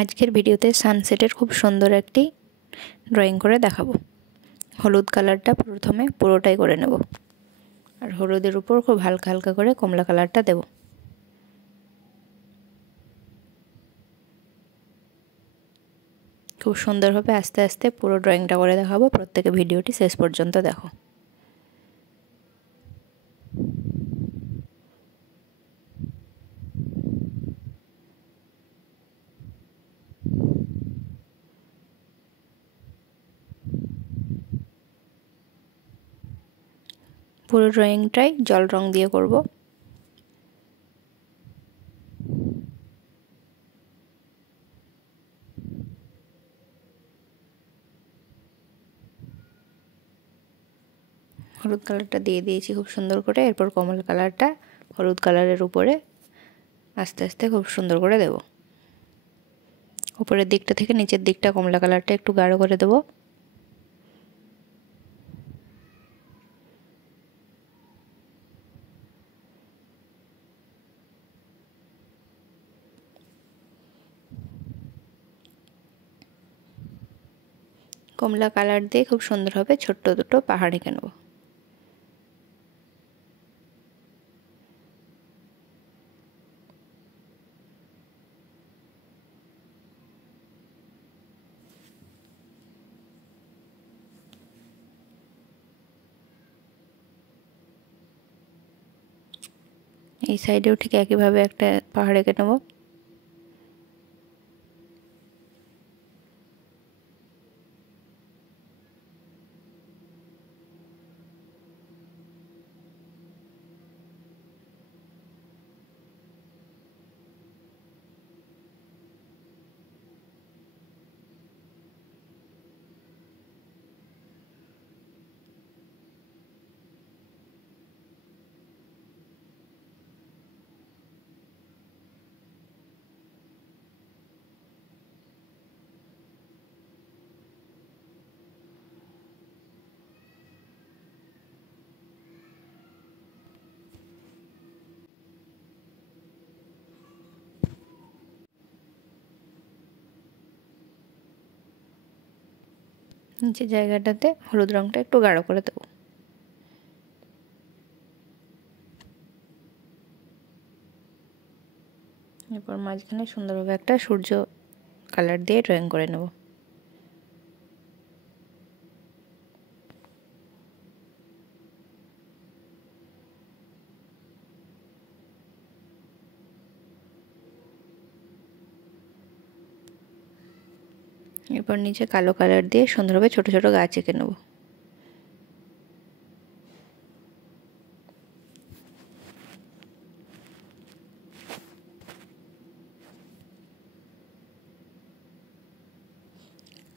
আজকের ভিডিওতে সানসেটের খুব সুন্দর একটি ড্রয়িং করে দেখাবো। হলুদ কালারটা প্রথমে পুরোটাই করে নেব, আর হলুদের উপর খুব হালকা হালকা করে কমলা কালারটা দেব। খুব সুন্দরভাবে আস্তে আস্তে পুরো ড্রয়িংটা করে দেখাবো। প্রত্যেকে ভিডিওটি শেষ পর্যন্ত দেখো। পুরো ড্রয়িংটাই জল রং দিয়ে করব। হলুদ কালারটা দিয়ে দিয়েছি খুব সুন্দর করে। এরপর কমলা কালারটা হলুদ কালারের উপরে আস্তে আস্তে খুব সুন্দর করে দেব। উপরের দিকটা থেকে নিচের দিকটা কমলা কালারটা একটু গাঢ় করে দেব। কমলা কালার দিয়ে খুব সুন্দরভাবে ছোট্ট দুটো পাহাড় এঁকে নেব। এই সাইডেও ঠিক একইভাবে একটা পাহাড় এঁকে নেব। নিচের জায়গাটাতে হলুদ রঙটা একটু গাঢ় করে দেবো। এরপর মাঝখানে সুন্দরভাবে একটা সূর্য কালার দিয়ে ড্রয়িং করে নেব। এরপর নিচে কালো কালার দিয়ে সুন্দরভাবে ছোট ছোট গাছ এঁকে নেব।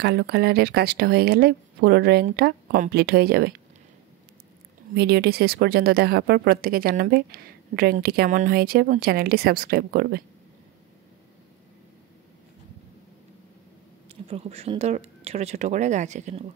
কালো কালারের কাজটা হয়ে গেলে পুরো ড্রয়িংটা কমপ্লিট হয়ে যাবে। ভিডিওটি শেষ পর্যন্ত দেখার পর প্রত্যেকে জানাবে ড্রয়িংটি কেমন হয়েছে এবং চ্যানেলটি সাবস্ক্রাইব করবে। এরপর খুব সুন্দর ছোট ছোট করে গাছ এঁকে নেব।